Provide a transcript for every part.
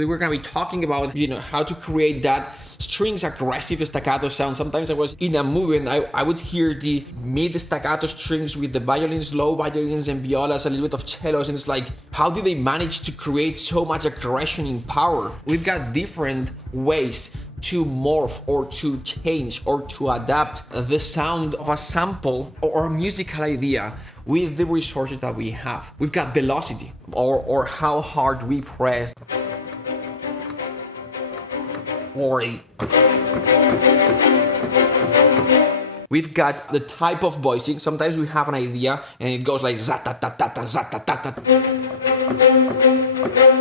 So we're gonna be talking about, how to create that strings aggressive staccato sound. Sometimes I was in a movie and I would hear the mid staccato strings with the violins, low violins and violas, a little bit of cellos, and it's like, how did they manage to create so much aggression in power? We've got different ways to morph or to change or to adapt the sound of a sample or a musical idea with the resources that we have. We've got velocity or how hard we press, or we've got the type of voicing. Sometimes we have an idea and it goes like za-ta-ta-ta-ta, za-ta-ta-ta.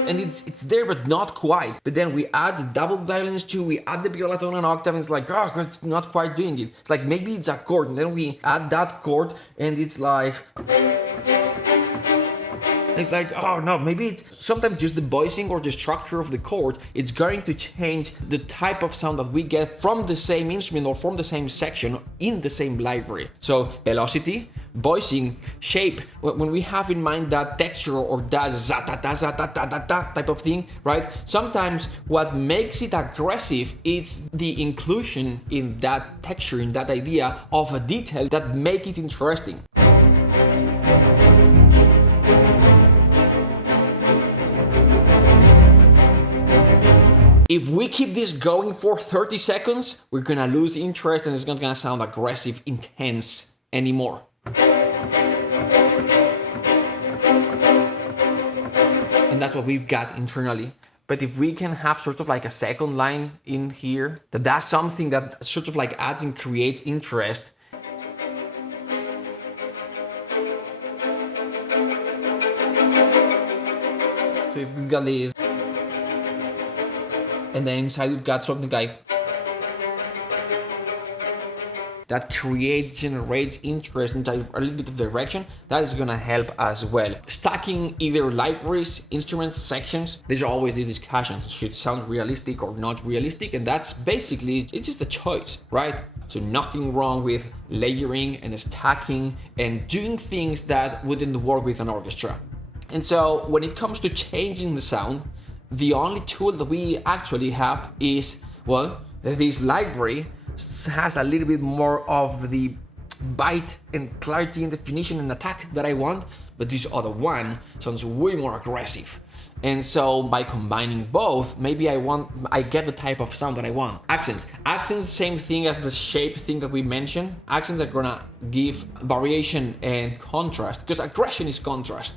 And it's there, but not quite. But then we add the double violins too, we add the violas on an octave, and it's like, it's not quite doing it. It's like, maybe it's a chord, and then we add that chord, and it's like, oh no, maybe it's sometimes just the voicing or the structure of the chord. It's going to change the type of sound that we get from the same instrument or from the same section in the same library. So velocity, voicing, shape, when we have in mind that texture or that za-ta-ta-za-ta-ta-ta type of thing, right? Sometimes what makes it aggressive is the inclusion in that texture, in that idea of a detail that make it interesting. If we keep this going for 30 seconds, we're gonna lose interest and it's not gonna sound aggressive, intense anymore. And that's what we've got internally. But if we can have sort of like a second line in here, that's something that sort of like adds and creates interest. So if we've got this, and then inside we've got something like that generates interest into a little bit of direction, that is gonna help as well. Stacking either libraries, instruments, sections, there's always this discussion, should sound realistic or not realistic, and that's basically, it's just a choice, right? So nothing wrong with layering and stacking and doing things that wouldn't work with an orchestra. And so when it comes to changing the sound, the only tool that we actually have is, this library has a little bit more of the bite and clarity and definition and attack that I want, but this other one sounds way more aggressive. And so by combining both, maybe I get the type of sound that I want. Accents, same thing as the shape thing that we mentioned. Accents are gonna give variation and contrast, because aggression is contrast.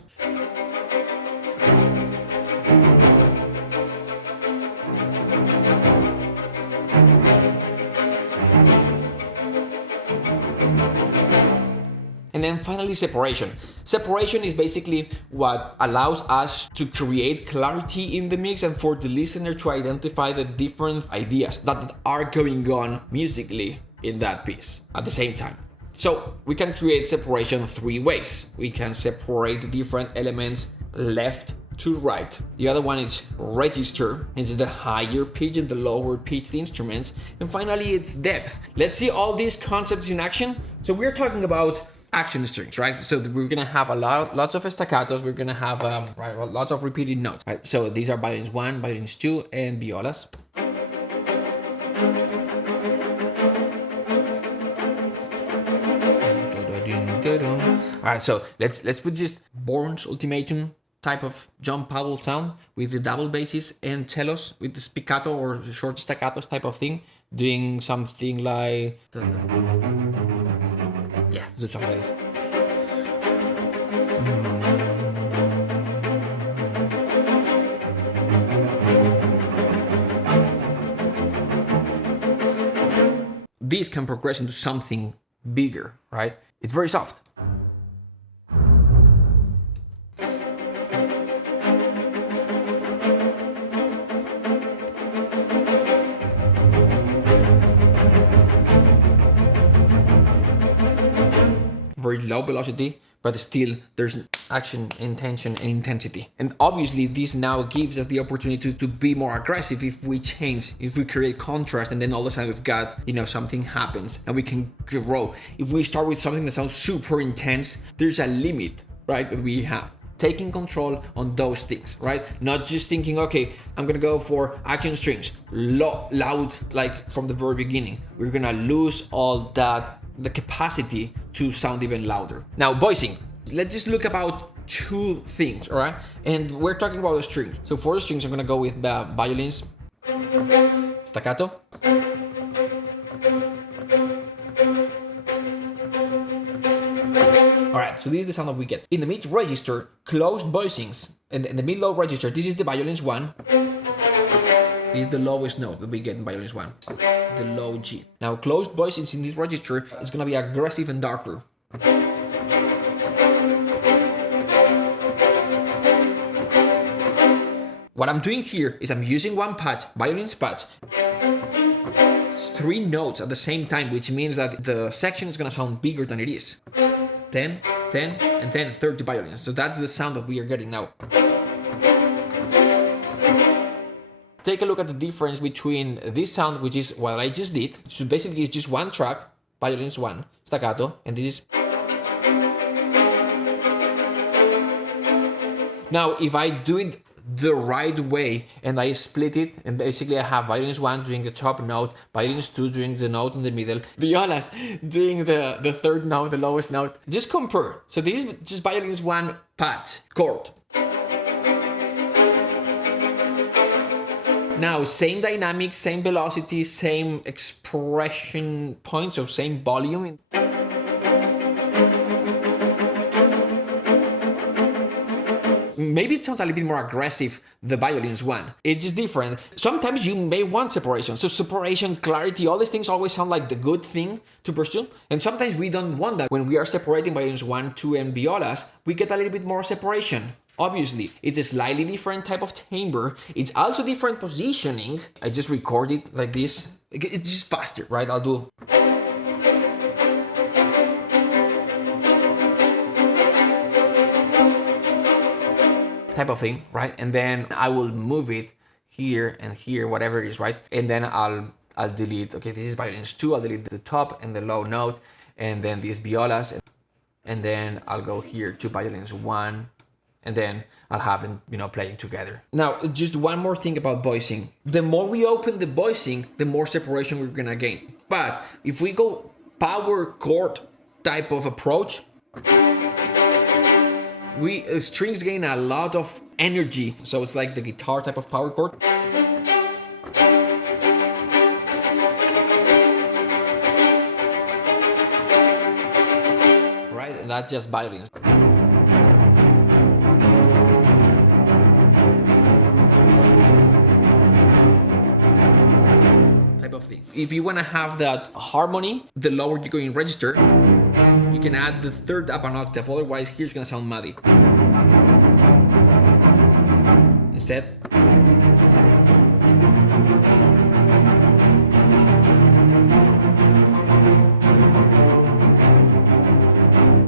And then finally, separation. Separation is basically what allows us to create clarity in the mix and for the listener to identify the different ideas that are going on musically in that piece at the same time. So we can create separation 3 ways. We can separate the different elements left to right. The other one is register. It's the higher pitch and the lower pitched instruments. And finally, it's depth. Let's see all these concepts in action. So we're talking about action strings, right? So we're gonna have lots of staccatos. We're gonna have lots of repeated notes. Right? So these are violins 1, violins 2, and violas. All right, so let's put just Born's ultimatum type of John Powell sound with the double basses and cellos with the spiccato or short staccatos type of thing, doing something like do something like this. This can progress into something bigger, right? It's very soft. Very low velocity, but still there's action, intention, and intensity. And obviously this now gives us the opportunity to be more aggressive if we change, if we create contrast, and then all of a sudden we've got, something happens and we can grow. If we start with something that sounds super intense, there's a limit, right, that we have. taking control on those things, right? Not just thinking, okay, I'm gonna go for action strings, loud, like from the very beginning. We're gonna lose all that, the capacity to sound even louder. Now, voicing. Let's just look about two things, all right? And we're talking about the strings. So for the strings, I'm gonna go with the violins, staccato. Alright, so this is the sound that we get. In the mid register, closed voicings, and in the mid low register, this is the violins 1. This is the lowest note that we get in violins 1, the low G. Now, closed voicings in this register is gonna be aggressive and darker. What I'm doing here is I'm using one patch, violins patch, 3 notes at the same time, which means that the section is gonna sound bigger than it is. 10, 10, and then 30 violins. So that's the sound that we are getting now. Take a look at the difference between this sound, which is what I just did. So basically it's just one track, violins 1, staccato, and this is... Now, if I do it the right way and I split it, and basically I have violins 1 doing the top note, violins 2 doing the note in the middle, violas doing the third note, the lowest note. Just compare. So this is just violins 1 patch, chord. Now, same dynamic, same velocity, same expression points, or same volume. Maybe it sounds a little bit more aggressive, the violins 1. It's just different. Sometimes you may want separation. So separation, clarity, all these things always sound like the good thing to pursue. And sometimes we don't want that. When we are separating violins 1, 2, and violas, we get a little bit more separation. Obviously, it's a slightly different type of timbre. It's also different positioning. I just record it like this. It's just faster, right? I'll do... type of thing, right? And then I will move it here and here, whatever it is, right? And then I'll delete, okay, this is violins 2, I'll delete the top and the low note, and then these violas, and then I'll go here to violins 1, and then I'll have them, playing together. Now, just one more thing about voicing. The more we open the voicing, the more separation we're gonna gain. But if we go power chord type of approach, strings gain a lot of energy. So it's like the guitar type of power chord. Right, and that's just violins. Type of thing. If you want to have that harmony, the lower you go in register, you can add the third up an octave, otherwise here's gonna sound muddy. Instead,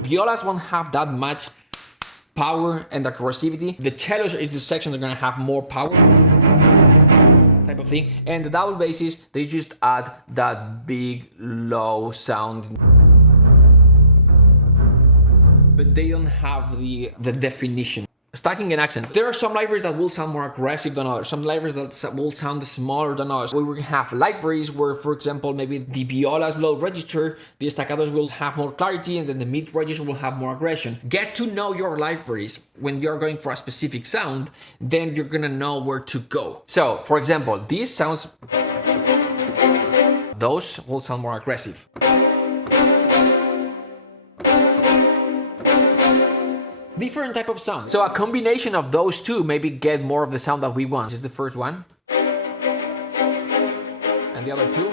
violas won't have that much power and aggressivity. The cellos is the section that's gonna have more power, type of thing. And the double basses, they just add that big, low sound. But they don't have the definition. Stacking and accents. There are some libraries that will sound more aggressive than others. Some libraries that will sound smaller than others. We will have libraries where, for example, maybe the violas low register, the staccatos will have more clarity, and then the mid register will have more aggression. Get to know your libraries. When you're going for a specific sound, then you're gonna know where to go. So, for example, these sounds, those will sound more aggressive. Different type of sound. So a combination of those two maybe get more of the sound that we want. This is the first one. And the other two.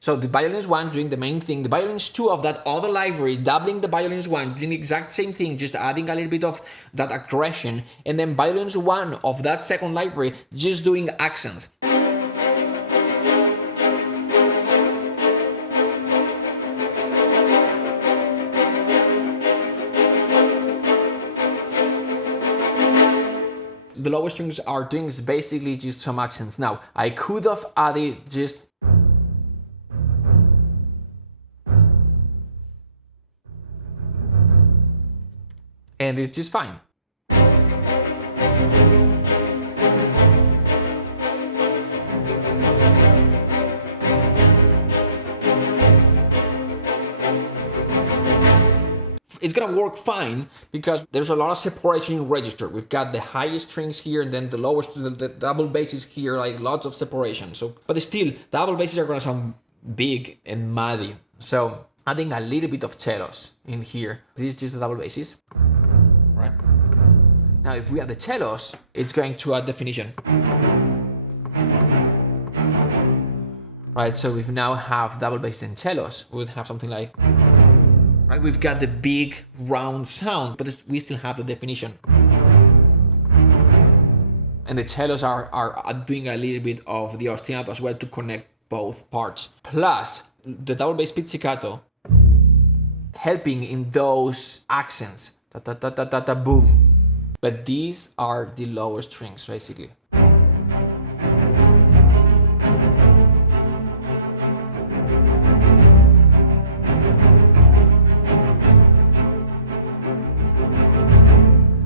So the violins 1 doing the main thing, the violins 2 of that other library, doubling the violins 1, doing the exact same thing, just adding a little bit of that aggression, and then violins 1 of that second library, just doing accents. The lower strings are doing is basically just some accents. Now, I could have added just and it's just fine. It's gonna work fine because there's a lot of separation in register. We've got the highest strings here and then the lowest, the double basses here, like lots of separation. So, but still, double basses are gonna sound big and muddy. So adding a little bit of cellos in here. This is just the double basses, right? Now, if we add the cellos, it's going to add definition. Right, so we now have double basses and cellos. We would have something like, right, we've got the big round sound, but we still have the definition. And the cellos are doing a little bit of the ostinato as well to connect both parts. Plus, the double bass pizzicato helping in those accents. Ta ta ta ta ta ta boom. But these are the lower strings, basically.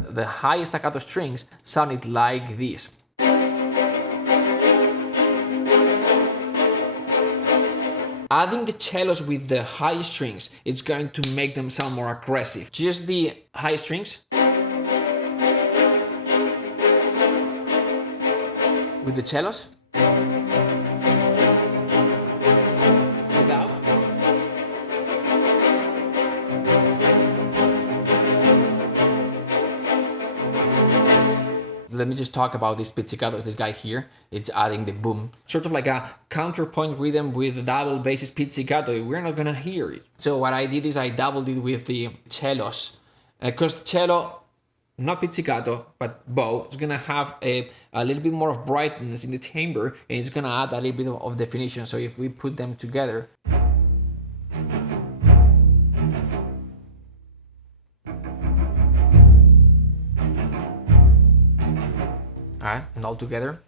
The high staccato strings sounded like this. Adding the cellos with the high strings, it's going to make them sound more aggressive. Just the high strings with the cellos. Without. Let me just talk about this pizzicato, this guy here. It's adding the boom. Sort of like a counterpoint rhythm with the double basses pizzicato. We're not gonna hear it. So what I did is I doubled it with the cellos. Because cello, not pizzicato, but bow, is gonna have a little bit more of brightness in the timbre, and it's gonna add a little bit of definition. So if we put them together, alright, and all together.